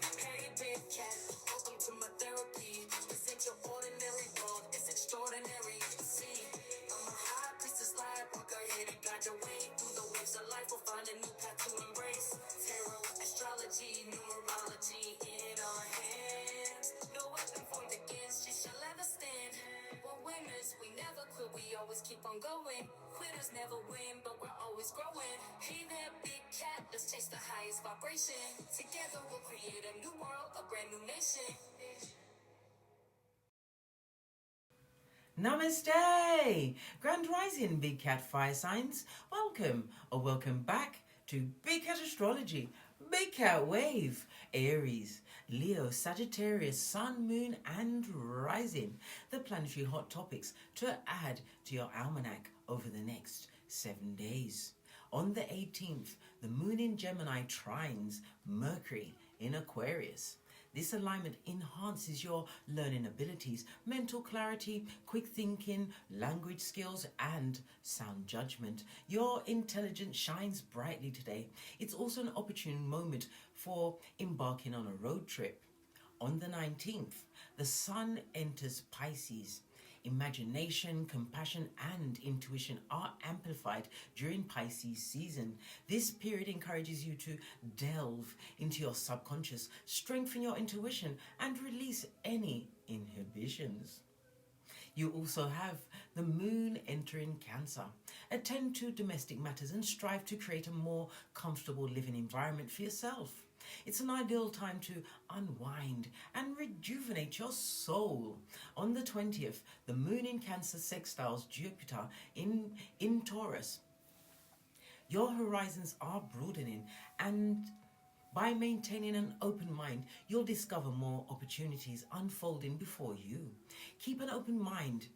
Hey, big cat, welcome to my therapy. This ain't your ordinary world, it's extraordinary. See, I'm a high priestess lightworker, here to guide your way through the waves of life. We'll find a new path to embrace. Tarot, astrology, numerology in our hands. No weapon formed against you shall ever stand. We're winners, we never quit, we always keep on going. Quitters never win, but we're always growing. Hey there, big cat, let's chase the highest vibration. Together we'll create a new world, a brand new nation. Namaste! Grand Rising, Big Cat Fire Signs. Welcome back to Big Cat Astrology. Big Cat Wave, Aries, Leo, Sagittarius, Sun, Moon and Rising. The planetary hot topics to add to your almanac over the next 7 days. On the 18th, the Moon in Gemini trines Mercury in Aquarius. This alignment enhances your learning abilities, mental clarity, quick thinking, language skills, and sound judgment. Your intelligence shines brightly today. It's also an opportune moment for embarking on a road trip. On the 19th, the Sun enters Pisces. Imagination, compassion and intuition are amplified during Pisces season. This period encourages you to delve into your subconscious, strengthen your intuition and release any inhibitions. You also have the Moon entering Cancer. Attend to domestic matters and strive to create a more comfortable living environment for yourself. It's an ideal time to unwind and rejuvenate your soul. On the 20th, the Moon in Cancer sextiles Jupiter in Taurus. Your horizons are broadening, and by maintaining an open mind, you'll discover more opportunities unfolding before you. Keep an open mind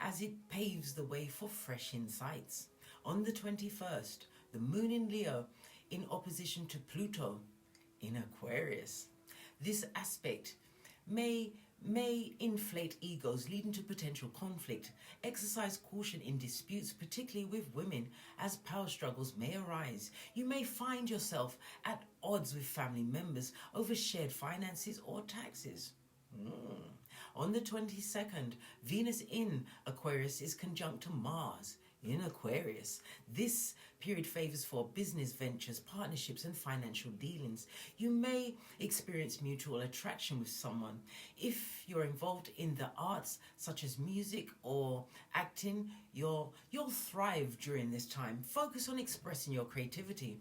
as it paves the way for fresh insights. On the 21st, the Moon in Leo in opposition to Pluto in Aquarius. This aspect may inflate egos, leading to potential conflict. Exercise caution in disputes, particularly with women, as power struggles may arise. You may find yourself at odds with family members over shared finances or taxes. On the 22nd, Venus in Aquarius is conjunct to Mars in Aquarius. This period favors for business ventures, partnerships and financial dealings. You may experience mutual attraction with someone. If you're involved in the arts such as music or acting, you'll thrive during this time. Focus on expressing your creativity.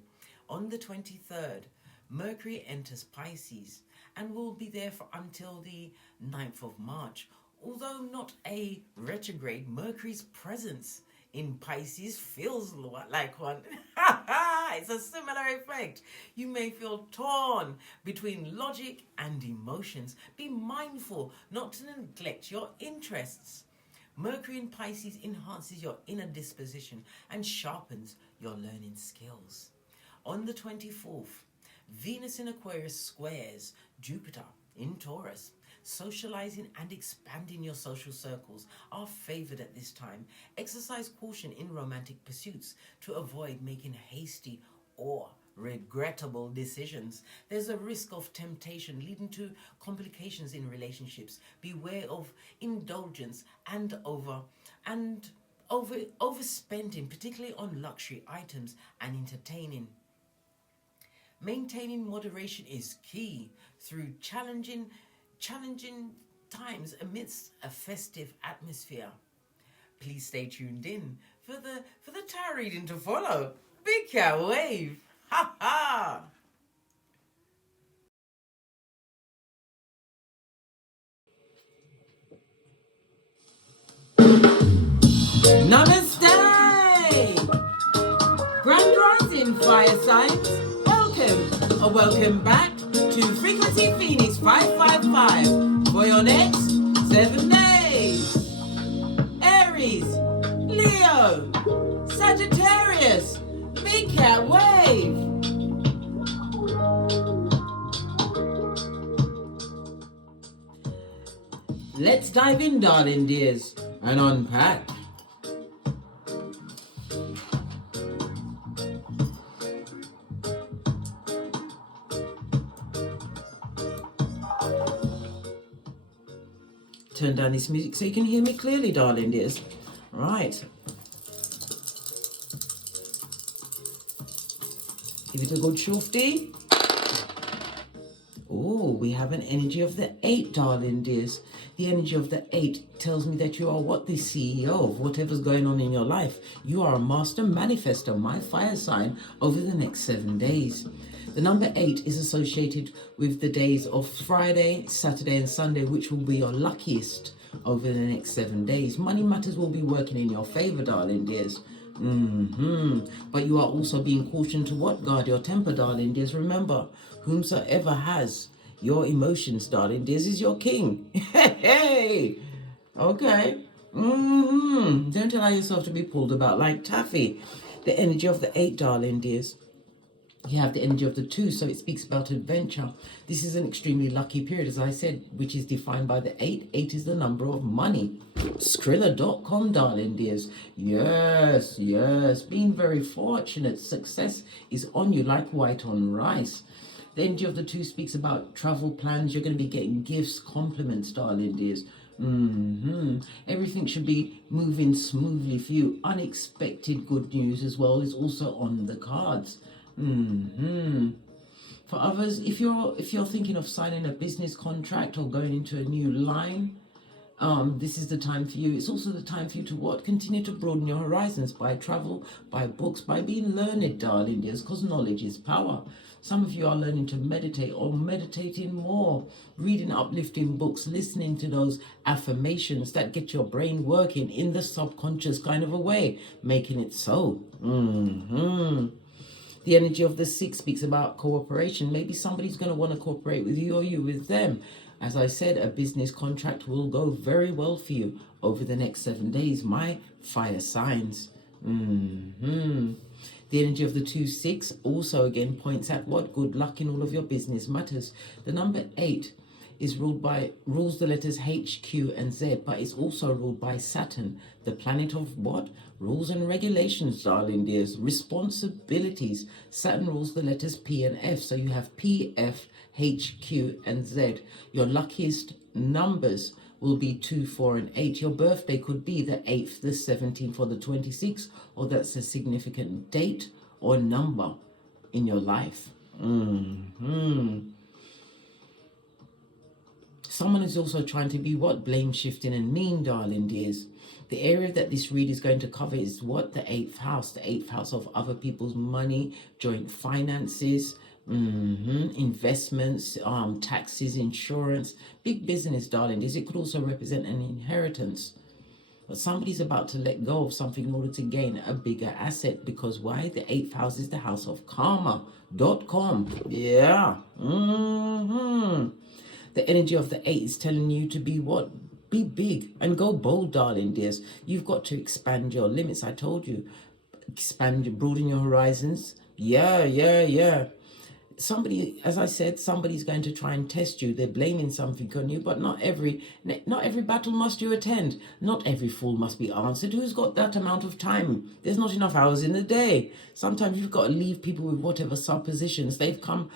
On the 23rd, Mercury enters Pisces and will be there for until the 9th of March. Although not a retrograde, Mercury's presence in Pisces feels like one. It's a similar effect. You may feel torn between logic and emotions. Be mindful not to neglect your interests. Mercury in Pisces enhances your inner disposition and sharpens your learning skills. On the 24th, Venus in Aquarius squares Jupiter in Taurus. Socializing and expanding your social circles are favored at this time. Exercise caution in romantic pursuits to avoid making hasty or regrettable decisions. There's a risk of temptation leading to complications in relationships. Beware of indulgence and overspending, particularly on luxury items and entertaining. Maintaining moderation is key through challenging times amidst a festive atmosphere. Please stay tuned in for the tarot reading to follow. Big Cat Wave. Ha ha! Namaste! Grand Rising Fire Signs. Welcome back to Frequency Phoenix 555 for your next 7 days. Aries, Leo, Sagittarius, Big Cat Wave. Let's dive in, darling dears, and unpack. turn down this music so you can hear me clearly, darling dears. Right. Give it a good shufty. Oh, we have an energy of the 8, darling dears. The energy of the 8 tells me that you are what? The CEO of whatever's going on in your life. You are a master manifester, my fire sign, over the next 7 days. The number 8 is associated with the days of Friday, Saturday and Sunday, which will be your luckiest over the next 7 days. Money matters will be working in your favor, darling dears. But you are also being cautioned to what? Guard your temper, darling dears. Remember, whomsoever has your emotions, darling dears, is your king. Hey, okay. Don't allow yourself to be pulled about like taffy. The energy of the 8, darling dears. You have the energy of the 2, so it speaks about adventure. This is an extremely lucky period, as I said, which is defined by the 8. 8 is the number of money. Skrilla.com, darling dears. Yes, yes. Being very fortunate. Success is on you like white on rice. The energy of the 2 speaks about travel plans. You're going to be getting gifts, compliments, darling dears. Everything should be moving smoothly for you. Unexpected good news as well is also on the cards. For others, if you're thinking of signing a business contract or going into a new line, this is the time for you. It's also the time for you to what? Continue to broaden your horizons by travel, by books, by being learned, darling dears, because knowledge is power. Some of you are learning to meditate or meditating more, reading uplifting books, listening to those affirmations that get your brain working in the subconscious kind of a way, making it so. The energy of the 6 speaks about cooperation. Maybe somebody's going to want to cooperate with you or you with them. As I said, a business contract will go very well for you over the next 7 days. My fire signs. The energy of the 2-6 also again points at what? Good luck in all of your business matters. The number 8 is rules the letters H, Q, and Z, but it's also ruled by Saturn, the planet of what? Rules and regulations, darling dears. Responsibilities. Saturn rules the letters P and F, so you have P, F, H, Q, and Z. Your luckiest numbers will be 2, 4, and 8. Your birthday could be the 8th, the 17th, or the 26th, or that's a significant date or number in your life. Someone is also trying to be what? Blame shifting and mean, darling dears. The area that this read is going to cover is what? The 8th house. The 8th house of other people's money, joint finances, investments, taxes, insurance, big business, darling dears. It could also represent an inheritance. But somebody's about to let go of something in order to gain a bigger asset. Because why? The 8th house is the house of karma.com. Yeah. The energy of the 8 is telling you to be what? Be big and go bold, darling dears. You've got to expand your limits. I told you. Broaden your horizons. Yeah. Somebody, as I said, somebody's going to try and test you. They're blaming something on you, but not every battle must you attend. Not every fool must be answered. Who's got that amount of time? There's not enough hours in the day. Sometimes you've got to leave people with whatever suppositions they've come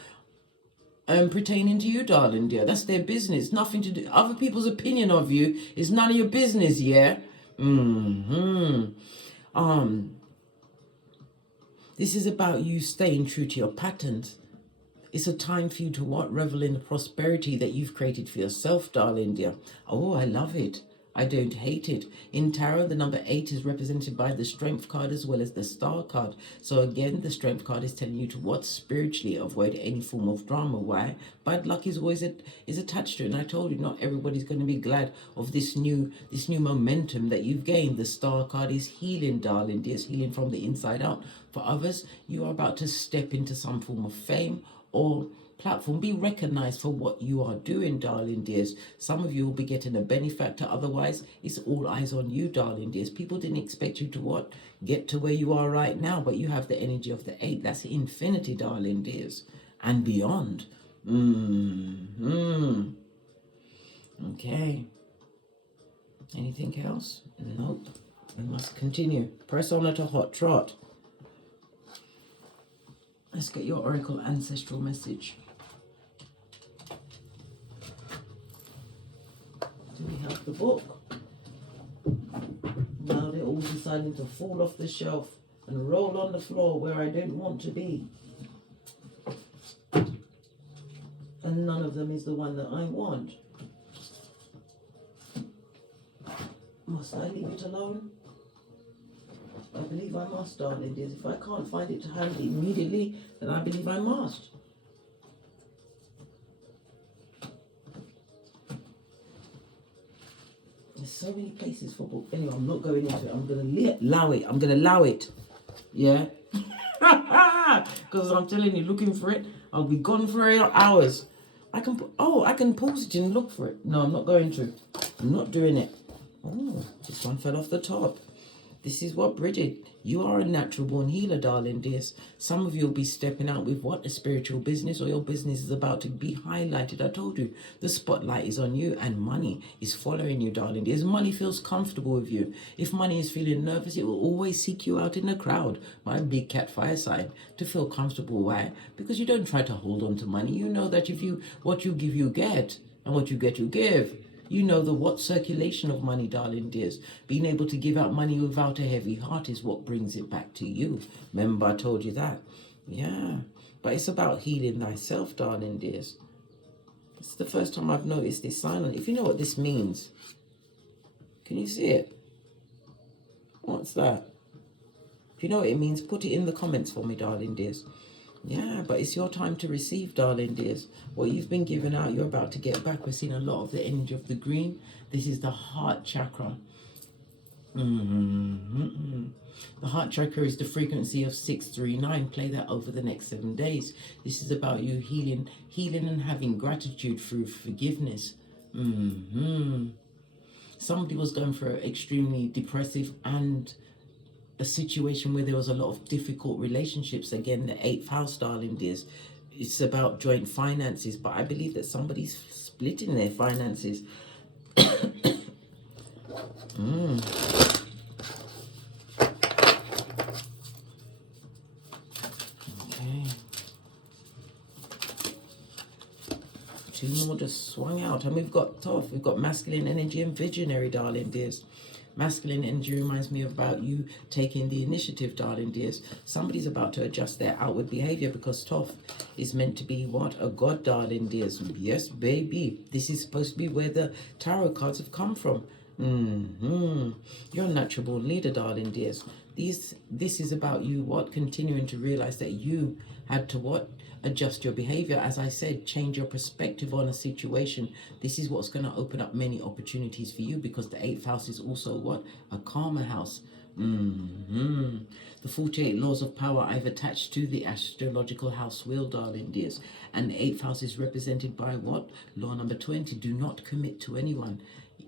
pertaining to you, darling dear. That's their business. Nothing to do. Other people's opinion of you is none of your business, yeah? This is about you staying true to your patterns. It's a time for you to what? Revel in the prosperity that you've created for yourself, darling dear. Oh, I love it. I don't hate it. In tarot, the number 8 is represented by the strength card as well as the star card. So again, the strength card is telling you to what? Spiritually avoid any form of drama. Why? Bad luck is always is attached to it. And I told you, not everybody's going to be glad of this new momentum that you've gained. The star card is healing, darling dear. It's healing from the inside out. For others, you are about to step into some form of fame or platform. Be recognized for what you are doing, darling dears. Some of you will be getting a benefactor. Otherwise, it's all eyes on you, darling dears. People didn't expect you to what? Get to where you are right now, but you have the energy of the 8. That's infinity, darling dears, and beyond. Okay. Anything else? Nope. We must continue. Press on at a hot trot. Let's get your oracle ancestral message. we have the book. Now they're all deciding to fall off the shelf and roll on the floor where I don't want to be. And none of them is the one that I want. Must I leave it alone? I believe I must, darling dears. If I can't find it to hand immediately, then I believe I must. There's so many places for books. Anyway, I'm not going into it. I'm going to allow it. I'm going to allow it. Yeah? Because I'm telling you, looking for it, I'll be gone for hours. I can pause it and look for it. No, I'm not going to. I'm not doing it. Oh, this one fell off the top. This is what, Bridget, you are a natural born healer, darling dears. Some of you will be stepping out with what? A spiritual business, or your business is about to be highlighted. I told you, the spotlight is on you and money is following you, darling dears. Money feels comfortable with you. If money is feeling nervous, it will always seek you out in the crowd. My big cat fire sign, to feel comfortable. Why? Because you don't try to hold on to money. You know that what you give, you get, and what you get, you give. You know the what circulation of money, darling dears. Being able to give out money without a heavy heart is what brings it back to you. Remember, I told you that. Yeah. But it's about healing thyself, darling dears. It's the first time I've noticed this silent. If you know what this means, can you see it? What's that? If you know what it means, put it in the comments for me, darling dears. Yeah, but it's your time to receive, darling dears. What you've been given out, you're about to get back. We're seeing a lot of the energy of the green. This is the heart chakra. The heart chakra is the frequency of 639. Play that over the next 7 days. This is about you healing and having gratitude through forgiveness. Somebody was going for an extremely depressive and a situation where there was a lot of difficult relationships. Again, the 8th house, darling dears. It's about joint finances, but I believe that somebody's splitting their finances. Okay. 2 more just swung out, and we've got masculine energy and visionary, darling dears. Masculine energy reminds me about you taking the initiative, darling dears. Somebody's about to adjust their outward behavior because Toph is meant to be what? A god, darling dears. Yes, baby. This is supposed to be where the tarot cards have come from. You're a natural born leader, darling dears. This is about you, what? Continuing to realize that you had to what? Adjust your behavior. As I said, change your perspective on a situation. This is what's going to open up many opportunities for you, because the 8th house is also what? A karma house. The 48 laws of power I've attached to the astrological house wheel, darling dears. And the 8th house is represented by what? Law number 20. Do not commit to anyone.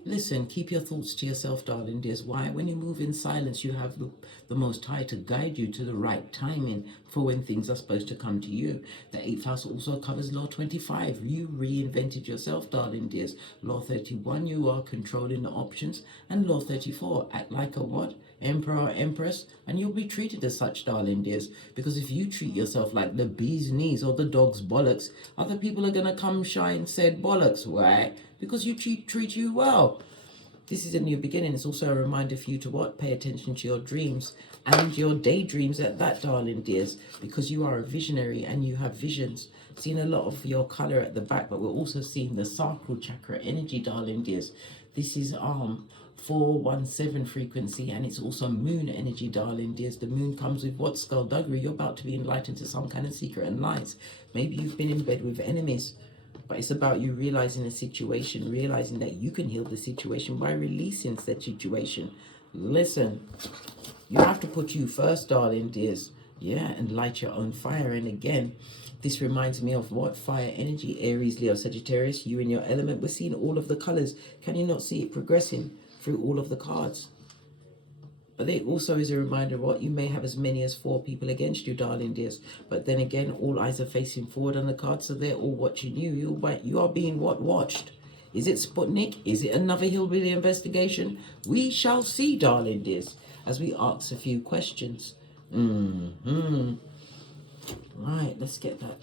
Listen, keep your thoughts to yourself, darling dears. Why? When you move in silence, you have the Most High to guide you to the right timing for when things are supposed to come to you. The 8th house also covers Law 25. You reinvented yourself, darling dears. Law 31, you are controlling the options. And Law 34, act like a what? Emperor or Empress, and you'll be treated as such, darling dears. Because if you treat yourself like the bee's knees or the dog's bollocks, other people are going to come shy and say bollocks. Why? Because you treat you well. This is a new beginning. It's also a reminder for you to what? Pay attention to your dreams and your daydreams at that, darling dears, because you are a visionary and you have visions. Seeing a lot of your color at the back, but we're also seeing the sacral chakra energy, darling dears. This is 417 frequency, and it's also moon energy, darling dears. The moon comes with what? Skullduggery. You're about to be enlightened to some kind of secret and lies. Maybe you've been in bed with enemies. But it's about you realizing the situation, realizing that you can heal the situation by releasing said situation. Listen, you have to put you first, darling dears. Yeah, and light your own fire. And again, this reminds me of what? Fire energy, Aries, Leo, Sagittarius, you in your element. We're seeing all of the colors. Can you not see it progressing through all of the cards? But it also is a reminder of what? You may have as many as 4 people against you, darling dears. But then again, all eyes are facing forward on the cards, so they're all watching you. You are being what? Watched. Is it Sputnik? Is it another hillbilly investigation? We shall see, darling dears, as we ask a few questions. Right, let's get that.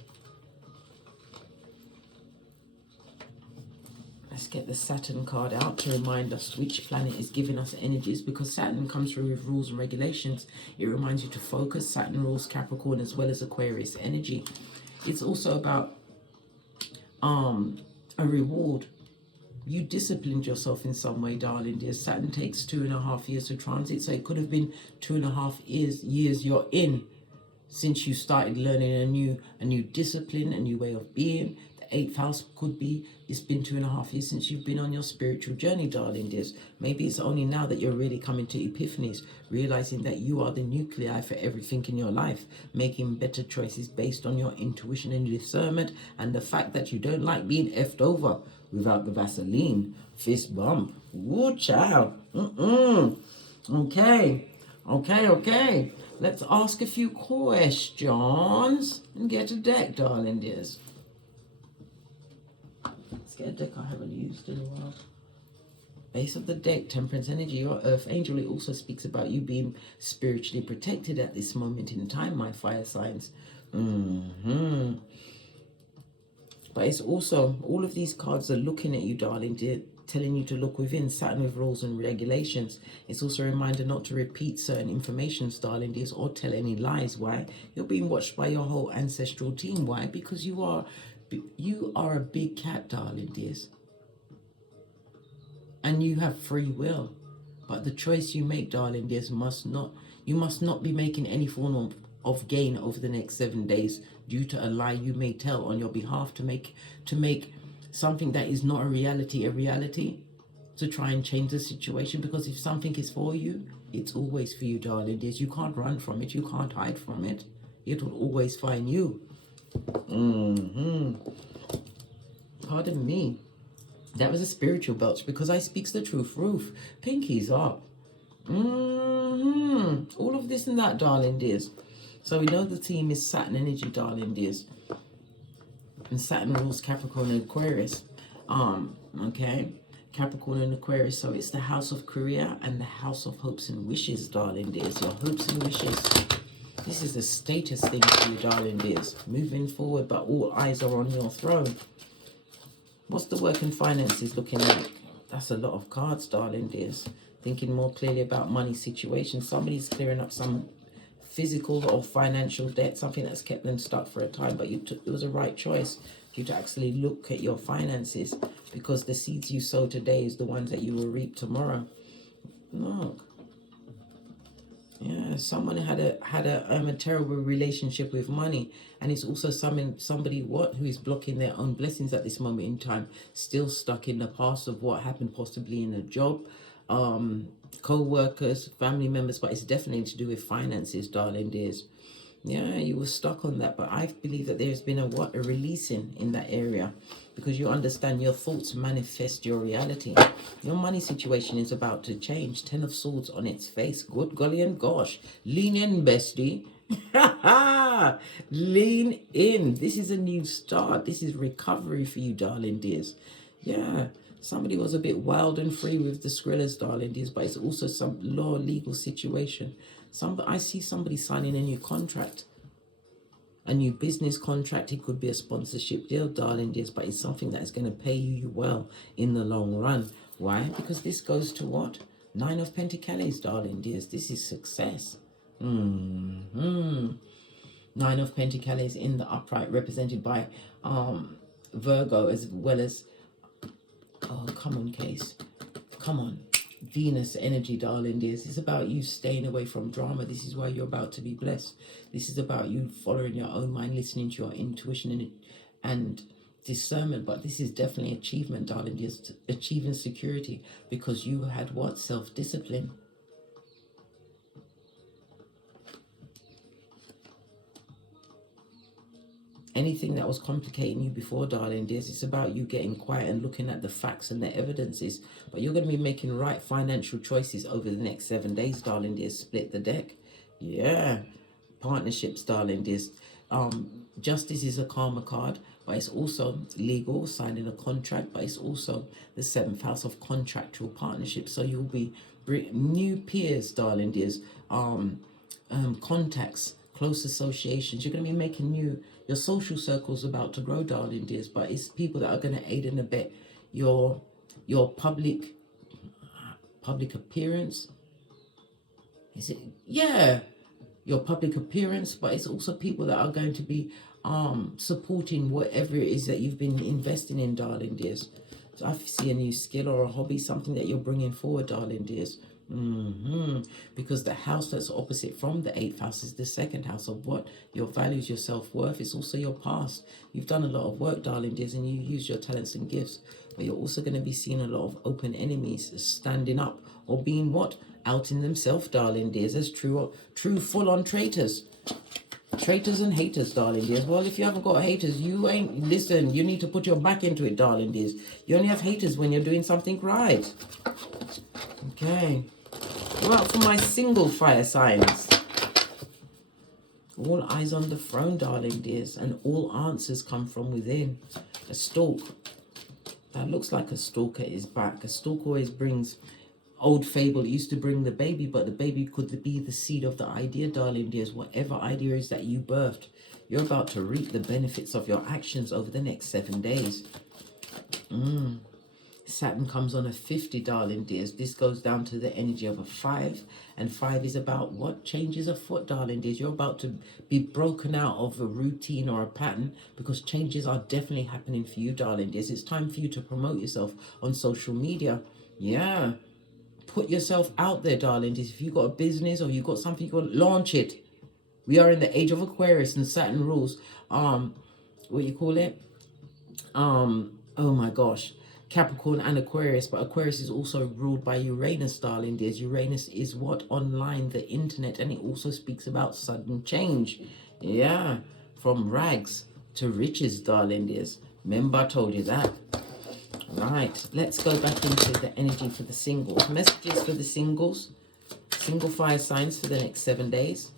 Let's Let's get the Saturn card out to remind us which planet is giving us energies, because Saturn comes through with rules and regulations. It reminds you to focus. Saturn rules Capricorn as well as Aquarius energy. It's also about a reward. You disciplined yourself in some way, darling dear. Saturn takes 2.5 years to transit, so it could have been 2.5 years you're in since you started learning a new discipline, a new way of being. The 8th house could be, it's been 2.5 years since you've been on your spiritual journey, darling dears. Maybe it's only now that you're really coming to epiphanies, realizing that you are the nuclei for everything in your life, making better choices based on your intuition and discernment, and the fact that you don't like being effed over without the Vaseline. Fist bump. Woo, child. Okay. Let's ask a few questions and get a deck, darling dears. Let's get a deck I haven't used in a while. Base of the deck, Temperance energy, your Earth angel. It also speaks about you being spiritually protected at this moment in time, my fire signs. But it's also, all of these cards are looking at you, darling dear, telling you to look within. Saturn with rules and regulations. It's also a reminder not to repeat certain information, darling dears, or tell any lies. Why? You're being watched by your whole ancestral team. Why? Because you are a big cat, darling dears. And you have free will. But the choice you make, darling dears, you must not be making any form of gain over the next 7 days due to a lie you may tell on your behalf to make something that is not a reality, to try and change the situation. Because if something is for you, it's always for you, darling dears. You can't run from it. You can't hide from it. It will always find you. Pardon me. That was a spiritual belch because I speaks the truth. Roof. Pinkies up. All of this and that, darling dears. So we know the theme is Saturn energy, darling dears. And Saturn rules Capricorn and Aquarius. Okay. Capricorn and Aquarius. So it's the house of career and the house of hopes and wishes, darling dears. Your hopes and wishes. This is a status thing for you, darling dears. Moving forward, but all eyes are on your throne. What's the work and finances looking like? That's a lot of cards, darling dears. Thinking more clearly about money situation. Somebody's clearing up some physical or financial debt, something that's kept them stuck for a time, but it was a right choice for you to actually look at your finances, because the seeds you sow today is the ones that you will reap tomorrow. Look. Yeah, someone had a terrible relationship with money, and it's also somebody who is blocking their own blessings at this moment in time, still stuck in the past of what happened possibly in a job, co-workers, family members, but it's definitely to do with finances, darling dears. Yeah, you were stuck on that, but I believe that there's been a releasing in that area, because you understand your thoughts manifest your reality. Your money situation is about to change. 10 of Swords on its face. Good golly and gosh. Lean in, bestie. Lean in. This is a new start. This is recovery for you, darling dears. Yeah. Somebody was a bit wild and free with the Skrillers, darling dears, but it's also some law legal situation. I see somebody signing a new contract, a new business contract. It could be a sponsorship deal, darling dears, but it's something that is going to pay you well in the long run. Why? Because this goes to what? 9 of Pentacles, darling dears. This is success. 9 of Pentacles in the upright, represented by Virgo, as well as, oh, come on, Case. Come on. Venus energy, darling dears. It's about you staying away from drama. This is why you're about to be blessed. This is about you following your own mind, listening to your intuition and discernment. But this is definitely achievement, darling dears. Achieving security, because you had what? Self-discipline. Anything that was complicating you before, darling dears, it's about you getting quiet and looking at the facts and the evidences. But you're going to be making right financial choices over the next 7 days, darling dears. Split the deck. Yeah. Partnerships, darling dears. Justice is a karma card, but it's also legal, signing a contract, but it's also the 7th house of contractual partnerships. So you'll be new peers, darling dears, contacts, close associations. You're going to be making your social circle's about to grow, darling dears, but it's people that are going to aid and abet your your public appearance. Is it? Yeah, your public appearance, but it's also people that are going to be supporting whatever it is that you've been investing in, darling dears. So I see a new skill or a hobby, something that you're bringing forward, darling dears. Because the house that's opposite from the 8th house is the 2nd house of what? Your values, your self-worth. It's also your past. You've done a lot of work, darling dears, and you use your talents and gifts. But you're also going to be seeing a lot of open enemies standing up or being what? Outing themselves, darling dears, as true full-on traitors. Traitors and haters, darling dears. Well, if you haven't got haters, you ain't... Listen, you need to put your back into it, darling dears. You only have haters when you're doing something right. Okay. Well, for my single fire signs. All eyes on the throne, darling dears. And all answers come from within. A stalk. That looks like a stalker is back. A stalk always brings... Old fable, it used to bring the baby, but the baby could be the seed of the idea, darling dears. Whatever idea is that you birthed, you're about to reap the benefits of your actions over the next 7 days. Saturn comes on a 50, darling dears. This goes down to the energy of a 5. And 5 is about what? Changes afoot, darling dears. You're about to be broken out of a routine or a pattern because changes are definitely happening for you, darling dears. It's time for you to promote yourself on social media. Yeah. Put yourself out there, darling. If you've got a business or you've got something, you want to launch it. We are in the age of Aquarius and Saturn rules. What you call it? Oh my gosh. Capricorn and Aquarius. But Aquarius is also ruled by Uranus, darling dears. Uranus is what? Online, the internet. And it also speaks about sudden change. Yeah. From rags to riches, darling dears. Remember I told you that. Right, let's go back into the energy for the singles. Messages for the singles. Single fire signs for the next 7 days.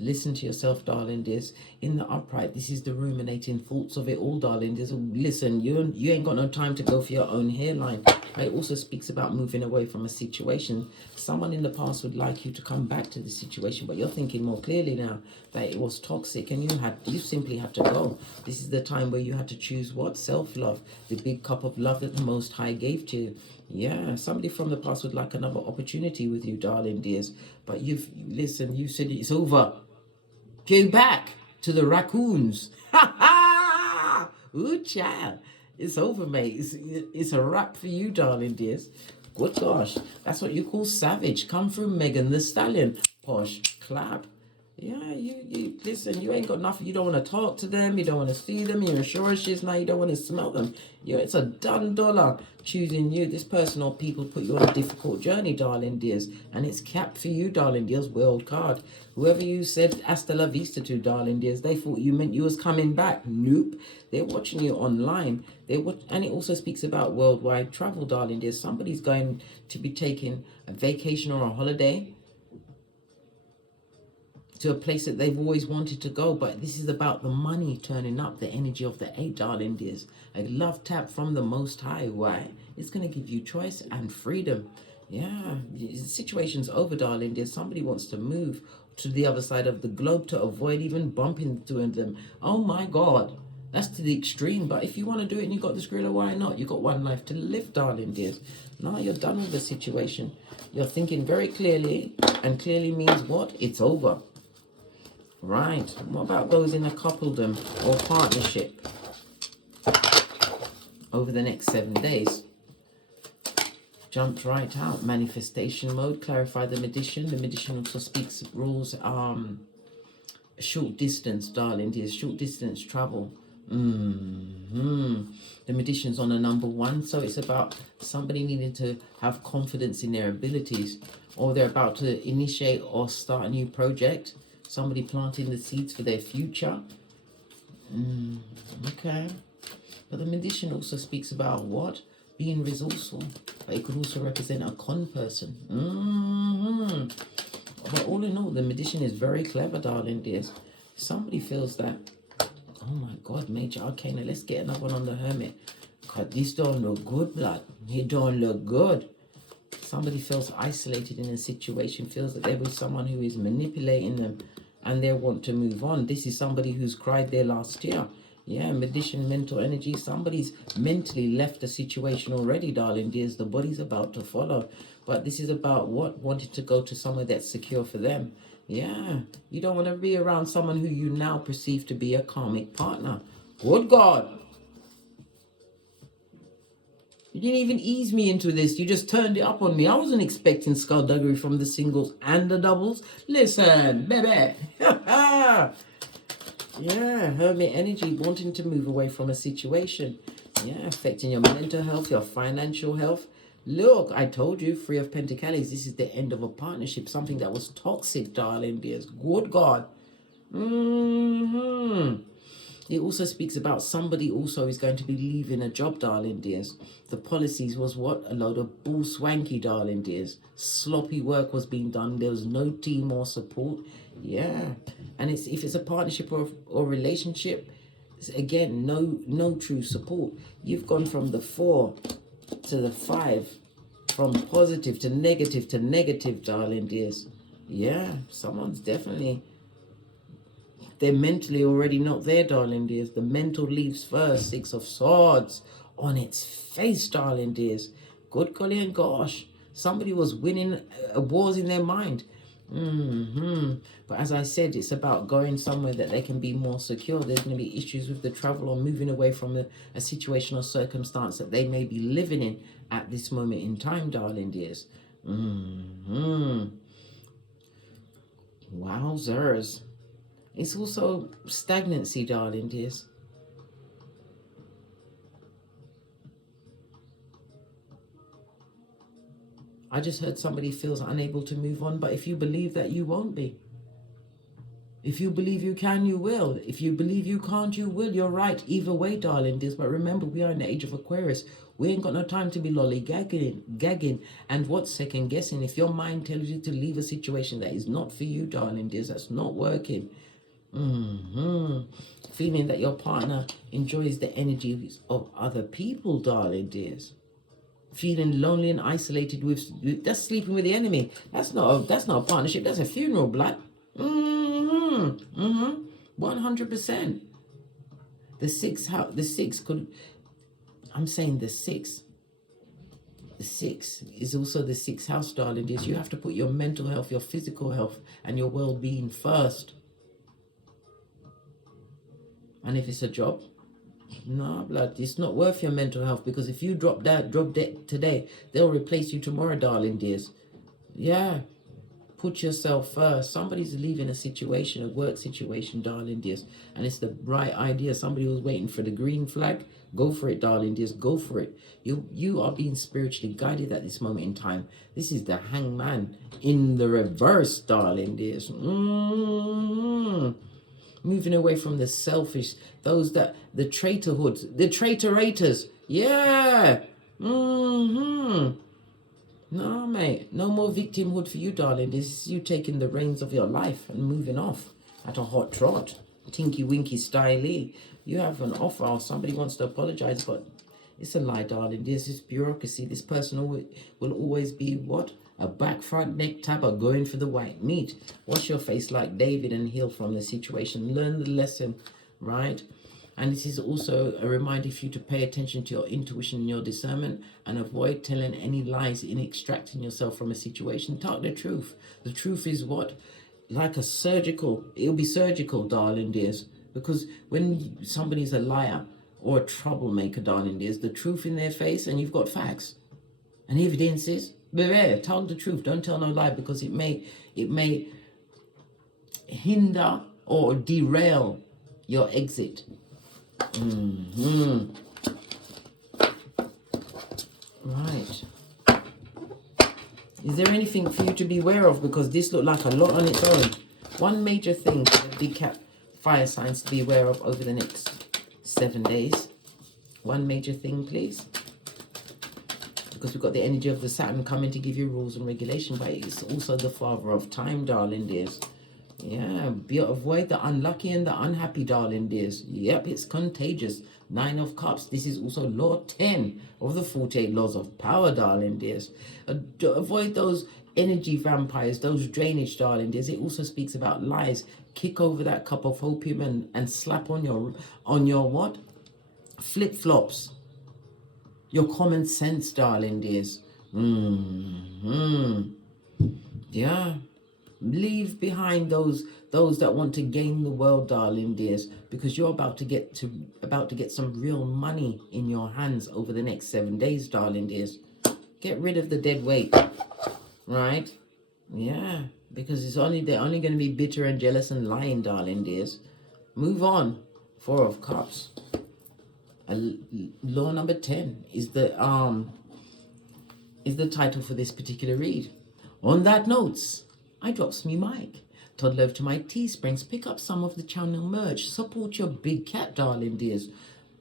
Listen to yourself, darling dears. In the upright, this is the ruminating thoughts of it all, darling dears. Listen, you ain't got no time to go for your own hairline. It also speaks about moving away from a situation. Someone in the past would like you to come back to the situation, but you're thinking more clearly now that it was toxic and you simply had to go. This is the time where you had to choose what? Self-love. The big cup of love that the Most High gave to you. Yeah, somebody from the past would like another opportunity with you, darling dears. But you said it's over. Go back to the raccoons. Ha ha! Ooh, child. It's over, mate. It's a wrap for you, darling dears. Good gosh. That's what you call savage. Come through, Megan the Stallion. Posh. Clap. Yeah, you listen, you ain't got nothing. You don't want to talk to them. You don't want to see them. You're sure she's now. You don't want to smell them. It's a done dollar choosing you. This person or people put you on a difficult journey, darling dears. And it's capped for you, darling dears. World card. Whoever you said hasta la vista to, darling dears, they thought you meant you was coming back. Nope. They're watching you online. And it also speaks about worldwide travel, darling dears. Somebody's going to be taking a vacation or a holiday to a place that they've always wanted to go, but this is about the money turning up, the energy of the 8, darling dears. A love tap from the Most High. Why? It's going to give you choice and freedom. Yeah, the situation's over, darling dears. Somebody wants to move to the other side of the globe to avoid even bumping into them. Oh my God, that's to the extreme. But if you want to do it and you got the skrilla, why not? You got one life to live, darling dears. Now you're done with the situation. You're thinking very clearly, and clearly means what? It's over. Right, what about those in a coupledom or partnership over the next 7 days? Jumped right out. Manifestation mode. Clarify the magician. The magician also speaks rules. Short distance, darling dears. Short distance travel. The magician's on a number 1, so it's about somebody needing to have confidence in their abilities, or they're about to initiate or start a new project. Somebody planting the seeds for their future. Okay. But the magician also speaks about what? Being resourceful. But it could also represent a con person. But all in all, the magician is very clever, darling dears. Somebody feels that, oh my God, Major Arcana, let's get another one on the Hermit. God, this don't look good, blood. He don't look good. Somebody feels isolated in a situation, feels that there was someone who is manipulating them and they want to move on. This is somebody who's cried their last tear. Yeah, Magician, mental energy. Somebody's mentally left the situation already, darling dears. The body's about to follow. But this is about what? Wanting to go to somewhere that's secure for them. Yeah, you don't want to be around someone who you now perceive to be a karmic partner. Good God. You didn't even ease me into this. You just turned it up on me. I wasn't expecting skullduggery from the singles and the doubles. Listen, baby. Yeah, hermit energy, wanting to move away from a situation. Yeah, affecting your mental health, your financial health. Look, I told you, Three of Pentacles, this is the end of a partnership. Something that was toxic, darling dears. Good God. It also speaks about somebody also is going to be leaving a job, darling dears. The policies was what? A load of bull swanky, darling dears. Sloppy work was being done. There was no team or support. Yeah. And if it's a partnership or relationship, again, no true support. You've gone from the 4 to the 5. From positive to negative, darling dears. Yeah. Someone's definitely... They're mentally already not there, darling dears. The mental leaves first. 6 of Swords on its face, darling dears. Good golly and gosh. Somebody was winning wars in their mind. But as I said, it's about going somewhere that they can be more secure. There's going to be issues with the travel or moving away from a situation or circumstance that they may be living in at this moment in time, darling dears. Wowzers. It's also stagnancy, darling dears. I just heard somebody feels unable to move on, but if you believe that, you won't be. If you believe you can, you will. If you believe you can't, you will. You're right. Either way, darling dears. But remember, we are in the age of Aquarius. We ain't got no time to be lollygagging and what second guessing. If your mind tells you to leave a situation that is not for you, darling dears, that's not working. Feeling that your partner enjoys the energies of other people, darling dears. Feeling lonely and isolated with that's sleeping with the enemy. That's not a partnership. That's a funeral, blood. 100%. The six could. I'm saying the 6. The 6 is also the 6th house, darling dears. You have to put your mental health, your physical health, and your well-being first. And if it's a job, no, blood, it's not worth your mental health, because if you drop dead today, they'll replace you tomorrow, darling dears. Yeah, put yourself first. Somebody's leaving a situation, a work situation, darling dears, and it's the right idea. Somebody was waiting for the green flag. Go for it, darling dears. Go for it. You are being spiritually guided at this moment in time. This is the Hangman in the reverse, darling dears. Moving away from the selfish, those that, the traitorhoods, the traitorators. Yeah. No, mate. No more victimhood for you, darling. This is you taking the reins of your life and moving off at a hot trot. Tinky winky styley. You have an offer or somebody wants to apologize, but it's a lie, darling. This is bureaucracy. This person will always be what? A back front neck tapper going for the white meat. Wash your face like David and heal from the situation. Learn the lesson, right? And this is also a reminder for you to pay attention to your intuition and your discernment and avoid telling any lies in extracting yourself from a situation. Talk the truth. The truth is what? Like a surgical, it'll be surgical, darling dears. Because when somebody's a liar or a troublemaker, darling dears, the truth in their face and you've got facts and evidences. Beware, tell the truth. Don't tell no lie, because it may hinder or derail your exit. Right. Is there anything for you to be aware of? Because this looked like a lot on its own. One major thing for the big cat fire signs to be aware of over the next 7 days. One major thing, please. Because we've got the energy of the Saturn coming to give you rules and regulation, but it's also the father of time, darling dears. Yeah, avoid the unlucky and the unhappy, darling dears. Yep, it's contagious. 9 of Cups. This is also Law 10 of the 48 Laws of Power, darling dears. Avoid those energy vampires, those drainage, darling dears. It also speaks about lies. Kick over that cup of opium and slap on your what? Flip-flops. Your common sense, darling dears. Yeah. Leave behind those that want to gain the world, darling dears, because you're about to get some real money in your hands over the next 7 days, darling dears. Get rid of the dead weight, right? Yeah, because they're only going to be bitter and jealous and lying, darling dears. Move on. 4 of Cups. Law number 10 is the title for this particular read. On that note, I drops me mic. Toddle over to my Teesprings, pick up some of the channel merch, support your big cat, darling dears.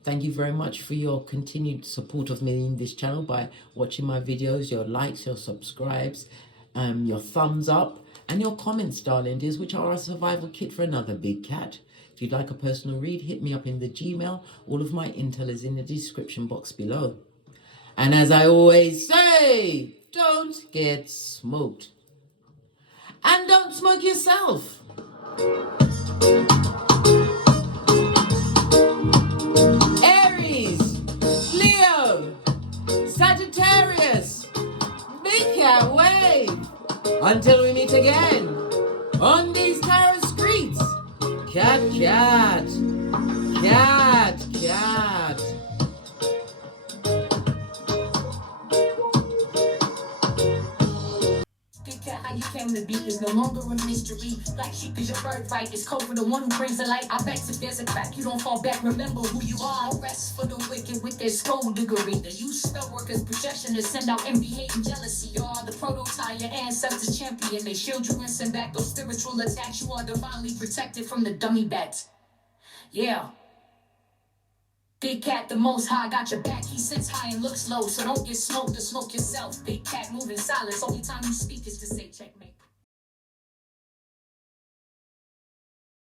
Thank you very much for your continued support of me in this channel by watching my videos, your likes, your subscribes, your thumbs up, and your comments, darling dears, which are a survival kit for another big cat. If you'd like a personal read, hit me up in the Gmail. All of my intel is in the description box below. And as I always say, don't get smoked. And don't smoke yourself. Aries, Leo, Sagittarius, big cat wave. Until we meet again on these tarot streets. Cat, cat, cat, cat. How you came to be is no longer a mystery. Black sheep is your birthright. It's code for the one who brings the light. I bet if there's a crack, you don't fall back. Remember who you are. No rest for the wicked with their skullduggery. The use spell workers' projection to send out envy, hate, and jealousy. You are the prototype, your ancestors champion. They shield you and send back those spiritual attacks. You are divinely protected from the dummy bats. Yeah. Big cat, the most high, got your back. He sits high and looks low, so don't get smoked or smoke yourself. Big cat moving silence. Only time you speak is to say